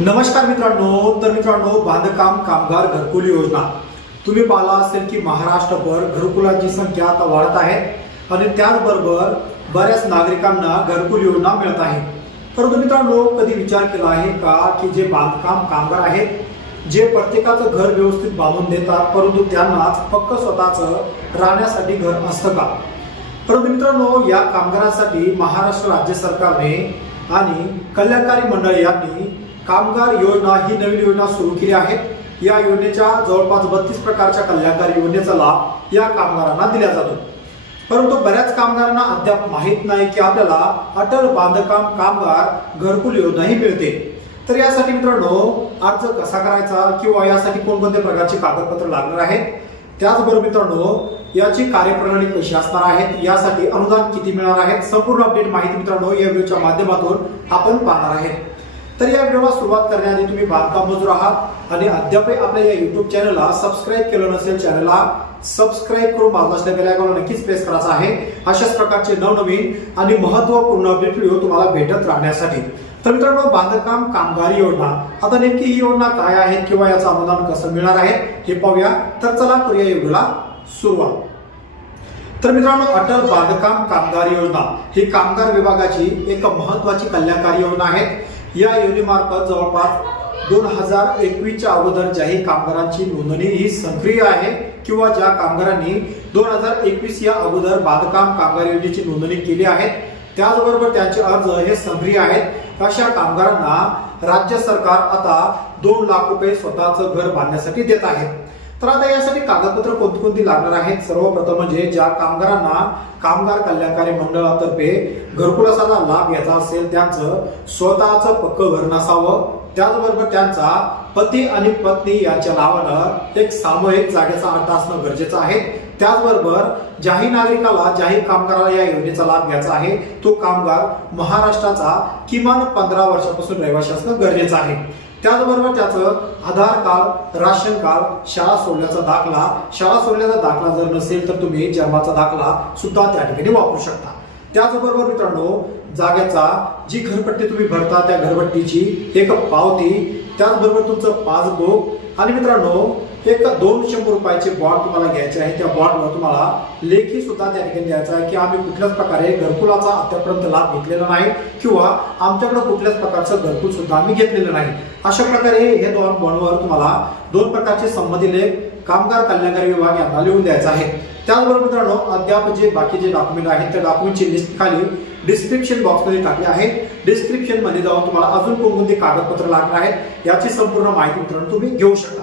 नमस्कार मित्रांनो, बांधकाम कामगार घरकुल योजना तुम्ही पाहिला असेल की महाराष्ट्रभर घरकुलाची संख्या आता वाढत आहे आणि त्याचबरोबर बऱ्याच नागरिकांना घरकुल योजना मिळत आहे। परंतु मित्रांनो, कधी विचार केला आहे का की जे बांधकाम कामगार आहेत जे प्रत्येकाचं घर व्यवस्थित बांधून देतात, परंतु त्यांनाच फक्त स्वतःचं राहण्यासाठी घर असतं का? परंतु मित्रांनो, या कामगारांसाठी महाराष्ट्र राज्य सरकारने आणि कल्याणकारी मंडळ यांनी कामगार योजना ही नवीन योजना सुरू केली आहे। या योजनेच्या जवळपास 32 प्रकारच्या कल्याणकारी योजनेचा लाभ या कामगारांना दिला जातो। परंतु बऱ्याच कामगारांना अद्याप माहित नाही की आपल्याला अटल बांधकाम कामगार घरकुल योजना ही मिळते। तर यासाठी मित्रांनो, अर्ज कसा करायचा किंवा यासाठी कोणकोणत्या प्रकारची कागदपत्र लागणार आहेत, त्याचबरोबर मित्रांनो याची कार्यप्रणाली कशी असणार आहे, यासाठी अनुदान किती मिळणार आहे, संपूर्ण अपडेट माहिती मित्रांनो या व्हिडिओच्या माध्यमातून आपण पाहणार आहोत। तर या व्हिडिओला सुरुवात करण्याआधी तुम्ही बांधकाम मजूर आहात आणि अद्याप आपल्या या YouTube चॅनलला सबस्क्राइब केलं नसेल, चॅनलला सबस्क्राइब करून बाजूला असलेल्या बेल आयकॉनला नक्कीच प्रेस करायचा आहे अशाच प्रकारचे नवनवीन आणि महत्त्वपूर्ण अपडेट व्हिडिओ तुम्हाला भेटत राहण्यासाठी। तर मित्रांनो, बांधकाम कामगार योजना आता नेमकी ही योजना काय आहे किंवा याचं अनुदान कसं मिळणार आहे हे पाहूया। तर चला करूया या व्हिडिओला सुरुवात। तर मित्रांनो, अटल बांधकाम कामगार योजना ही कामगार विभागाची एक महत्त्वाची कल्याणकारी योजना आहे। या योजनेमार्फत जवळपास 2021च्या अगोदर ज्याही कामगारांची नोंदणी ही सक्रिय आहे किंवा ज्या कामगारांनी 2021 या अगोदर बांधकाम कामगार योजनेची नोंदणी केली आहे, त्याचबरोबर त्यांचे अर्ज हे सक्रिय आहेत, अशा कामगारांना राज्य सरकार आता 2 लाख रुपये स्वतःचं घर बांधण्यासाठी देत आहे। तर आता यासाठी कागदपत्र कोणती लागणार आहेत? सर्वप्रथम म्हणजे ज्या कामगारांना कामगार कल्याणकारी मंडळातर्फे घरकुलाचा लाभ घ्यायचा असेल त्यांचं स्वतःचं पक्कं घर नसावं, त्याचबरोबर त्यांचा पती आणि पत्नी यांच्या नावानं एक सामूहिक जागेचा अट्टा असणं गरजेचं आहे। त्याचबरोबर ज्याही नागरिकाला ज्याही कामगाराला या योजनेचा लाभ घ्यायचा आहे तो कामगार महाराष्ट्राचा किमान 15 वर्षापासून रहिवासी असणं गरजेचं आहे। त्याचबरोबर त्याचं आधार कार्ड, राशन कार्ड, शाळा सोडल्याचा दाखला जर नसेल तर तुम्ही जन्माचा दाखला सुद्धा त्या ठिकाणी वापरू शकता। त्याचबरोबर मित्रांनो, जागेचा जी घरपट्टी तुम्ही भरता त्या घरपट्टीची एक पावती, त्याचबरोबर तुमचं पासबुक आणि मित्रांनो एक 200 रुपयाचे बॉन्ड तुम्हाला घ्यायचे आहे। त्या बॉन्डवर तुम्हाला लेखी सुद्धा त्या ठिकाणी द्यायचा आहे की आम्ही कुठल्याच प्रकारे घरकुलाचा आतापर्यंत लाभ घेतलेला नाही किंवा आमच्याकडे कुठल्याच प्रकारचं घरकुल सुद्धा आम्ही घेतलेलं नाही। अशा प्रकारे हे 2 बॉन्डवर तुम्हाला 2 प्रकारचे संबंधित लेख कामगार कल्याणकारी विभाग यांना लिहून द्यायचा आहे। त्याचबरोबर मित्रांनो, अद्याप जे बाकीचे डॉक्युमेंट आहेत त्या डॉक्युमेंटची लिस्ट खाली डिस्क्रिप्शन बॉक्समध्ये टाकली आहे। डिस्क्रिप्शन मध्ये जाऊन तुम्हाला अजून कोणकोणती कागदपत्र लागणार आहेत याची संपूर्ण माहिती मित्रांनो तुम्ही घेऊ शकता।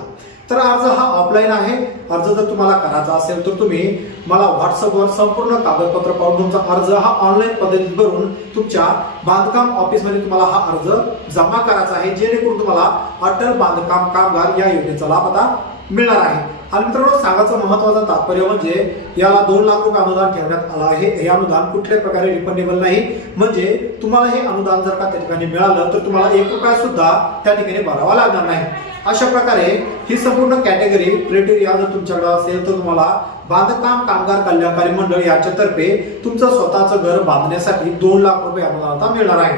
तर अर्ज हा ऑफलाईन आहे। अर्ज जर तुम्हाला करायचा असेल तर तुम्ही मला व्हॉट्सअपवर संपूर्ण कागदपत्र पाहून तुमचा अर्ज हा ऑनलाईन पद्धतीत भरून तुमच्या बांधकाम ऑफिसमध्ये तुम्हाला हा अर्ज जमा करायचा आहे, जेणेकरून तुम्हाला अटल बांधकाम कामगार या योजनेचा लाभ आता मिळणार आहे। आणि मित्रांनो, सांगायचं महत्त्वाचं तात्पर्य म्हणजे याला 2 लाख रुपये अनुदान ठेवण्यात आलं आहे। हे अनुदान कुठल्याही प्रकारे रिफंडेबल नाही, म्हणजे तुम्हाला हे अनुदान जर का त्या ठिकाणी मिळालं तर तुम्हाला 1 रुपया सुद्धा त्या ठिकाणी भरावा लागणार नाही। अशा प्रकारे ही संपूर्ण कॅटेगरी क्रायटेरिया जर तुमच्याकडे असेल तर तुम्हाला बांधकाम कामगार कल्याणकारी मंडळ यांच्यातर्फे तुमचं स्वतःचं घर बांधण्यासाठी 2 लाख रुपये अनुदान मिळणार आहे।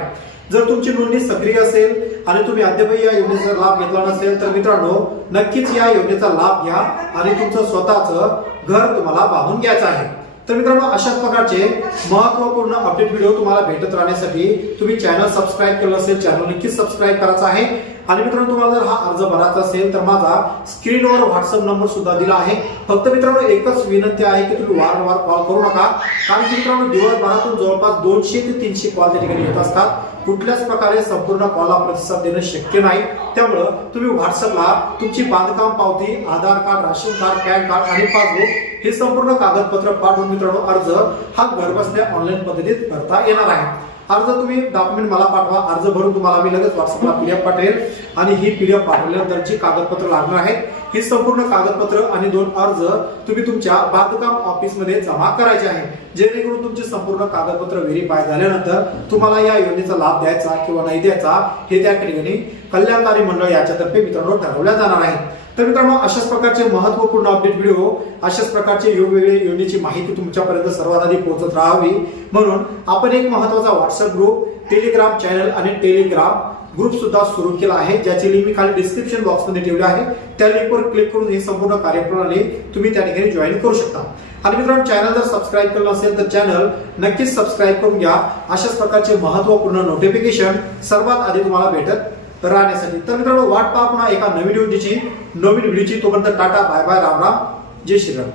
जर तुमची नोंदणी सक्रिय असेल आणि तुम्ही अद्याप या योजनेचा लाभ घेतला नसेल तर मित्रांनो, नक्कीच या योजनेचा लाभ घ्या आणि तुमचं स्वतःचं घर तुम्हाला बांधून घ्यायचं आहे। तर मित्रांनो, अशाच प्रकारचे महत्त्वपूर्ण अपडेट व्हिडिओ तुम्हाला भेटत राहण्यासाठी तुम्ही चॅनल सबस्क्राइब केलं असेल, चॅनल नक्कीच सबस्क्राइब करायचं आहे। आणि मित्रांनो, तुम्हाला जर हा अर्ज भरायचा असेल तर माझा स्क्रीनवर व्हॉट्सअप नंबर सुद्धा दिला आहे। फक्त मित्रांनो, एकच विनंती आहे की तुम्ही वारंवार कॉल करू नका, कारण की मित्रांनो दिवसभरातून जवळपास 200 ते 300 कॉल त्या ठिकाणी येत असतात। कुठल्याच प्रकारे संपूर्ण कॉलला प्रतिसाद देणं शक्य नाही, त्यामुळे तुम्ही व्हॉट्सअपला तुमची बांधकाम पावती, Aadhaar card, ration card, PAN card आणि पासबुक हे संपूर्ण कागदपत्र पाठवून मित्रांनो अर्ज हा घरबसल्या ऑनलाईन पद्धतीत भरता येणार आहे। अर्ज तुम्ही डॉक्युमेंट मला पाठवा, अर्ज भरून तुम्हाला मी लगेच व्हॉट्सअपला PDF पाठवेल आणि ही PDF पाठवल्यानंतर जी कागदपत्र लागणार आहेत ही संपूर्ण कागदपत्र आणि 2 अर्ज तुम्ही तुमच्या बांधकाम ऑफिसमध्ये जमा करायचे आहे, जेणेकरून तुमचे संपूर्ण कागदपत्र व्हेरीफाय झाल्यानंतर तुम्हाला या योजनेचा लाभ द्यायचा किंवा नाही द्यायचा हे त्या ठिकाणी कल्याणकारी मंडळ याच्यातर्फे मित्रांनो ठरवल्या जाणार आहे। तर मित्रांनो, अशाच प्रकारचे महत्त्वपूर्ण अपडेट व्हिडिओ, अशाच प्रकारचे वेगवेगळे योजनेची माहिती तुमच्यापर्यंत सर्वात आधी पोहोचत राहावी म्हणून आपण एक महत्त्वाचा व्हॉट्सअप ग्रुप, टेलिग्राम चॅनल आणि टेलिग्राम ग्रुप सुद्धा सुरू केला आहे, ज्याची लिंक मी खाली डिस्क्रिप्शन बॉक्स मध्ये ठेवली आहे। त्या लिंकवर क्लिक करून ही संपूर्ण कार्यप्रणाली तुम्ही त्या ठिकाणी जॉईन करू शकता। आणि मित्रांनो, चॅनल जर सबस्क्राईब केलं नसेल तर चॅनल नक्कीच सबस्क्राईब करून घ्या, अशाच प्रकारचे महत्त्वपूर्ण नोटिफिकेशन सर्वात आधी तुम्हाला भेटत राहण्यासाठी। तर मित्रांनो, वाट पहा पुन्हा एका नवीन व्हिडिओची, तोपर्यंत टाटा, बाय बाय, राम राम, जय श्रीराम।